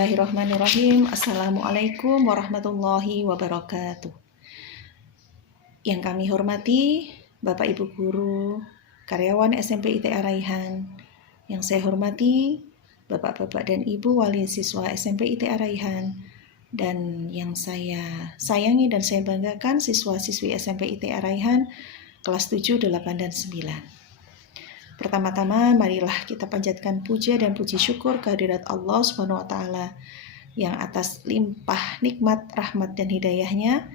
Bismillahirrahmanirrahim. Assalamualaikum warahmatullahi wabarakatuh. Yang kami hormati Bapak Ibu Guru, karyawan SMP ITA Raihan. Yang saya hormati Bapak-bapak dan Ibu wali siswa SMP ITA Raihan. Dan yang saya sayangi dan saya banggakan siswa-siswi SMP ITA Raihan kelas 7, 8, dan 9. Pertama-tama marilah kita panjatkan puja dan puji syukur kehadirat Allah Subhanahu wa taala yang atas limpah nikmat, rahmat dan hidayahnya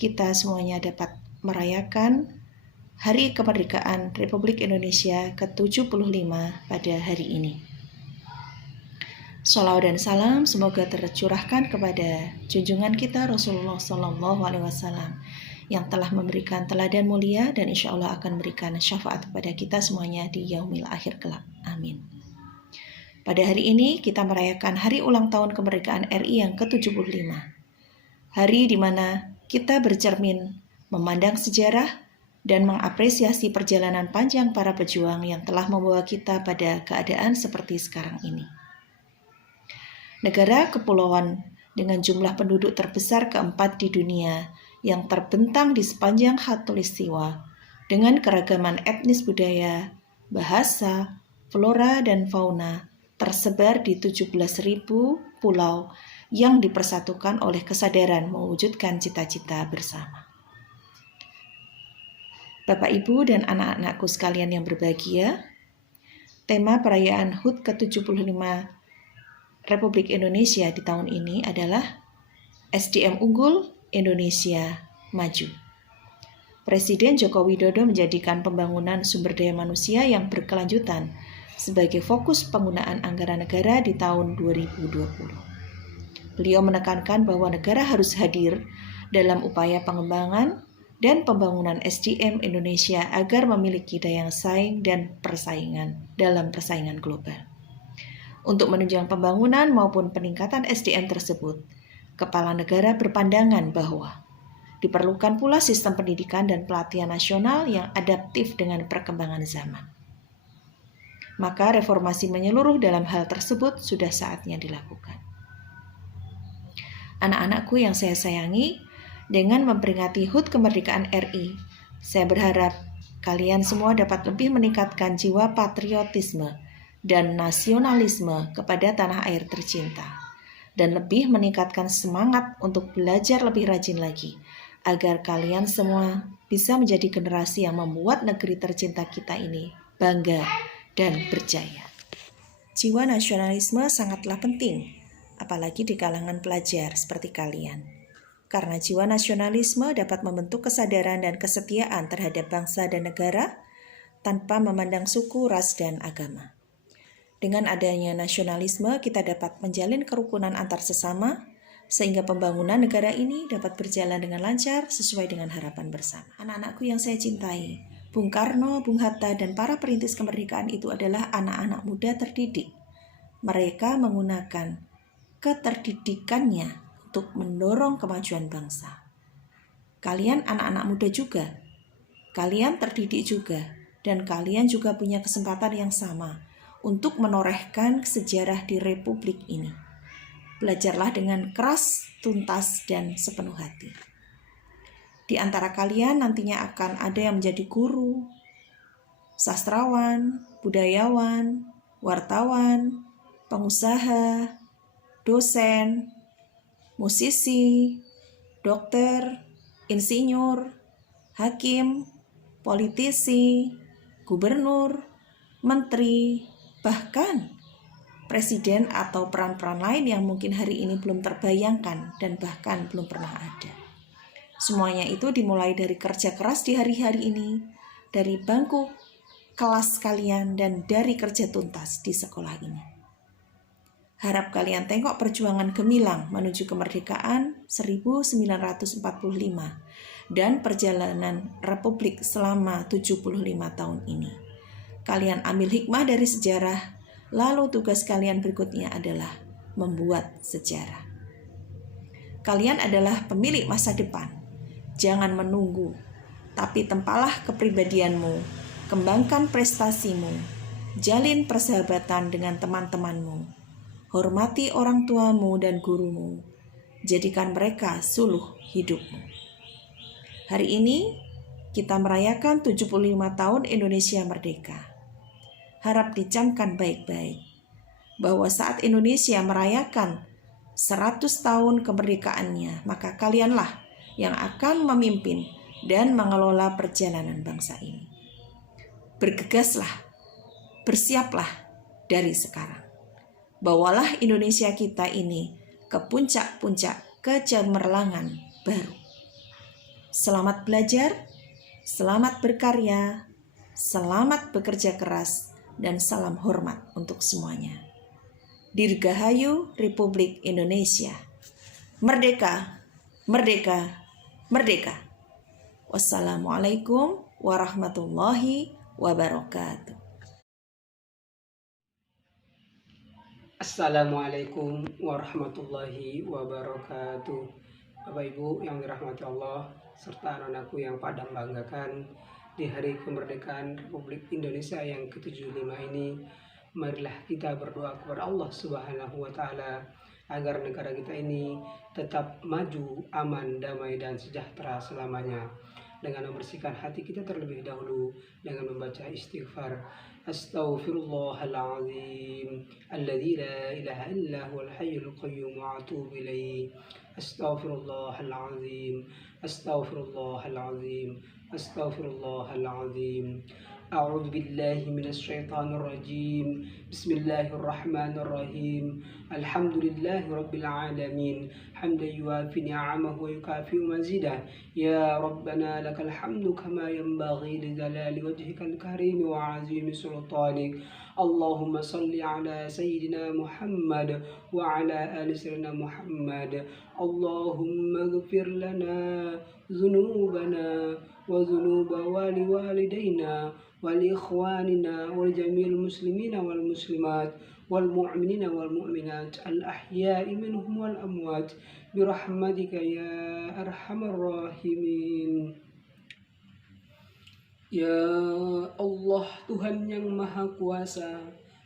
kita semuanya dapat merayakan Hari Kemerdekaan Republik Indonesia ke-75 pada hari ini. Shalawat dan salam semoga tercurahkan kepada junjungan kita Rasulullah SAW yang telah memberikan teladan mulia dan insya Allah akan memberikan syafaat kepada kita semuanya di yaumil akhir kelak. Amin. Pada hari ini kita merayakan hari ulang tahun kemerdekaan RI yang ke-75. Hari di mana kita bercermin, memandang sejarah, dan mengapresiasi perjalanan panjang para pejuang yang telah membawa kita pada keadaan seperti sekarang ini. Negara kepulauan dengan jumlah penduduk terbesar keempat di dunia yang terbentang di sepanjang khatulistiwa dengan keragaman etnis budaya, bahasa, flora, dan fauna tersebar di 17.000 pulau yang dipersatukan oleh kesadaran mewujudkan cita-cita bersama. Bapak, Ibu, dan anak-anakku sekalian yang berbahagia, tema perayaan HUT ke-75 Republik Indonesia di tahun ini adalah SDM Unggul Indonesia Maju. Presiden Joko Widodo menjadikan pembangunan sumber daya manusia yang berkelanjutan sebagai fokus penggunaan anggaran negara di tahun 2020. Beliau menekankan bahwa negara harus hadir dalam upaya pengembangan dan pembangunan SDM Indonesia agar memiliki daya saing dan persaingan dalam persaingan global. Untuk menunjang pembangunan maupun peningkatan SDM tersebut, Kepala Negara berpandangan bahwa diperlukan pula sistem pendidikan dan pelatihan nasional yang adaptif dengan perkembangan zaman. Maka reformasi menyeluruh dalam hal tersebut sudah saatnya dilakukan. Anak-anakku yang saya sayangi, dengan memperingati HUT Kemerdekaan RI, saya berharap kalian semua dapat lebih meningkatkan jiwa patriotisme dan nasionalisme kepada tanah air tercinta, dan lebih meningkatkan semangat untuk belajar lebih rajin lagi, agar kalian semua bisa menjadi generasi yang membuat negeri tercinta kita ini bangga dan berjaya. Jiwa nasionalisme sangatlah penting, apalagi di kalangan pelajar seperti kalian. Karena jiwa nasionalisme dapat membentuk kesadaran dan kesetiaan terhadap bangsa dan negara tanpa memandang suku, ras, dan agama. Dengan adanya nasionalisme, kita dapat menjalin kerukunan antar sesama, sehingga pembangunan negara ini dapat berjalan dengan lancar sesuai dengan harapan bersama. Anak-anakku yang saya cintai, Bung Karno, Bung Hatta, dan para perintis kemerdekaan itu adalah anak-anak muda terdidik. Mereka menggunakan keterdidikannya untuk mendorong kemajuan bangsa. Kalian anak-anak muda juga, kalian terdidik juga, dan kalian juga punya kesempatan yang sama untuk menorehkan sejarah di Republik ini. Belajarlah dengan keras, tuntas, dan sepenuh hati. Di antara kalian nantinya akan ada yang menjadi guru, sastrawan, budayawan, wartawan, pengusaha, dosen, musisi, dokter, insinyur, hakim, politisi, gubernur, menteri, bahkan presiden atau peran-peran lain yang mungkin hari ini belum terbayangkan dan bahkan belum pernah ada. Semuanya itu dimulai dari kerja keras di hari-hari ini, dari bangku kelas kalian dan dari kerja tuntas di sekolah ini. Harap kalian tengok perjuangan gemilang menuju kemerdekaan 1945 dan perjalanan Republik selama 75 tahun ini. Kalian ambil hikmah dari sejarah, lalu tugas kalian berikutnya adalah membuat sejarah. Kalian adalah pemilik masa depan. Jangan menunggu, tapi tempalah kepribadianmu, kembangkan prestasimu, jalin persahabatan dengan teman-temanmu, Hormati orang tuamu dan gurumu. Jadikan mereka suluh hidupmu. Hari ini kita merayakan 75 tahun Indonesia merdeka. Harap dicamkan baik-baik bahwa saat Indonesia merayakan 100 tahun kemerdekaannya, maka kalianlah yang akan memimpin dan mengelola perjalanan bangsa ini. Bergegaslah, bersiaplah dari sekarang. Bawalah Indonesia kita ini ke puncak-puncak kecemerlangan baru. Selamat belajar, selamat berkarya, selamat bekerja keras, dan salam hormat untuk semuanya. Dirgahayu Republik Indonesia. Merdeka, merdeka, merdeka. Wassalamualaikum warahmatullahi wabarakatuh. Assalamualaikum warahmatullahi wabarakatuh. Bapak Ibu yang dirahmati Allah serta anak-anakku yang padang banggakan, di hari kemerdekaan Republik Indonesia yang ke-75 ini, marilah kita berdoa kepada Allah Subhanahu wa taala agar negara kita ini tetap maju, aman, damai dan sejahtera selamanya. Dengan membersihkan hati kita terlebih dahulu dengan membaca istighfar. Astaghfirullahaladzim alladzi la ilaha illa huwal hayyul qayyum wa atubu ilaih. Astaghfirullahaladzim, astaghfirullahaladzim, astaghfirullahaladzim. A'udzu billahi minasyaitonir rajim. Bismillahirrahmanirrahim. Alhamdulillahi rabbil alamin. Hamdan yuwafi ni'amahu wa yukafi'u mazidah. Ya Rabbana lakal hamdu kama yanbaghi li jalali wajhikal karim wa 'azimi sultanik. Allahumma salli ala sayyidina Muhammad wa ala ali sayyidina Muhammad. Allahumma ighfir lana dhunubana wa dhunuba walidaina wal ikhwanina wal jami'il muslimina wal muslimat wal mu'minina wal mu'minat al ahya'i minhum wal amwat birahmatika ya arhamar rahimin. Ya Allah, Tuhan yang Maha Kuasa,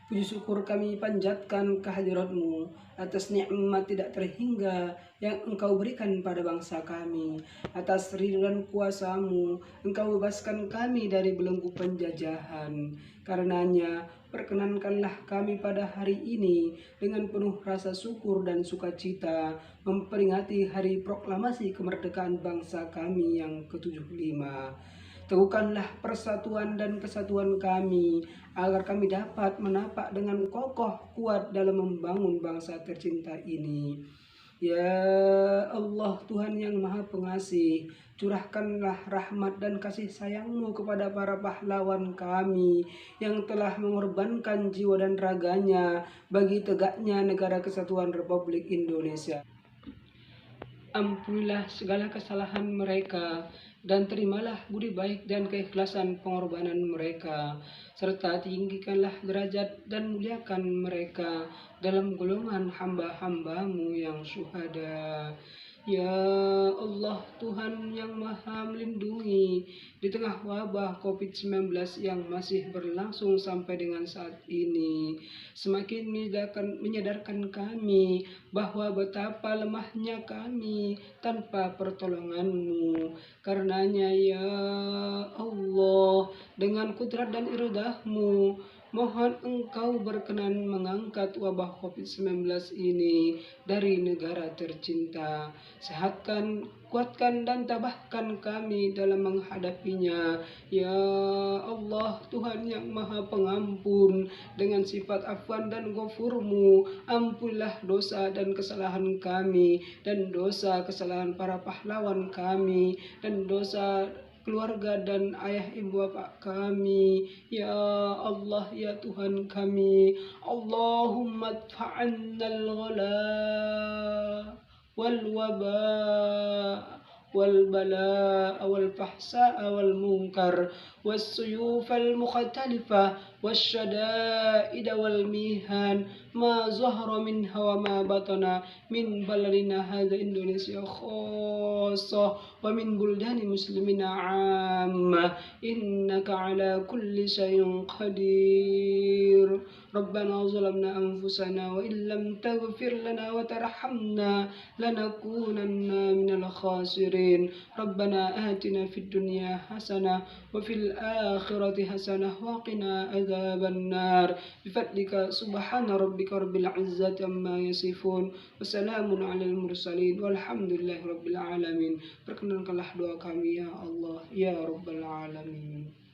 puji syukur kami panjatkan kehadirat-Mu atas nikmat tidak terhingga yang Engkau berikan pada bangsa kami. Atas ridho dan kuasa-Mu, Engkau bebaskan kami dari belenggu penjajahan. Karenanya, perkenankanlah kami pada hari ini dengan penuh rasa syukur dan sukacita memperingati hari proklamasi kemerdekaan bangsa kami yang ke-75. Teguhkanlah persatuan dan kesatuan kami, agar kami dapat menapak dengan kokoh kuat dalam membangun bangsa tercinta ini. Ya Allah, Tuhan yang Maha Pengasih, curahkanlah rahmat dan kasih sayang-Mu kepada para pahlawan kami yang telah mengorbankan jiwa dan raganya bagi tegaknya negara kesatuan Republik Indonesia. Ampunilah segala kesalahan mereka, dan terimalah budi baik dan keikhlasan pengorbanan mereka, serta tinggikanlah derajat dan muliakan mereka dalam golongan hamba-hamba-Mu yang syuhada. Ya Allah, Tuhan yang Maha Melindungi, di tengah wabah COVID-19 yang masih berlangsung sampai dengan saat ini, semakin menyadarkan kami bahwa betapa lemahnya kami tanpa pertolongan-Mu. Karenanya ya Allah, dengan kudrat dan iradah-Mu, mohon Engkau berkenan mengangkat wabah COVID-19 ini dari negara tercinta. Sehatkan, kuatkan, dan tabahkan kami dalam menghadapinya. Ya Allah, Tuhan yang Maha Pengampun, dengan sifat afwan dan ghafur-Mu, ampunilah dosa dan kesalahan kami, dan dosa kesalahan para pahlawan kami, dan dosa keluarga dan ayah ibu bapak kami. Ya Allah, ya Tuhan kami, Allahumma adfa'annal ghala wal waba والبلاء والفحشاء والمنكر والسيوف المختلفة والشدائد والميهان ما ظهر منها وما بطن من بلدنا هذا إندونيسيا خاصة ومن بلدان المسلمين عامة إنك على كل شيء قدير. ربنا ظلمنا أنفسنا وإن لم تغفر لنا وترحمنا لنكونن من الخاسرين. ربنا آتنا في الدنيا حسنة وفي الآخرة حسنة وقنا عذاب النار. بفضلك سبحان ربك رب العزة عما يصفون وسلام على المرسلين والحمد لله رب العالمين. Perkenankanlah doa kami ya Allah ya Rabbal Alamin.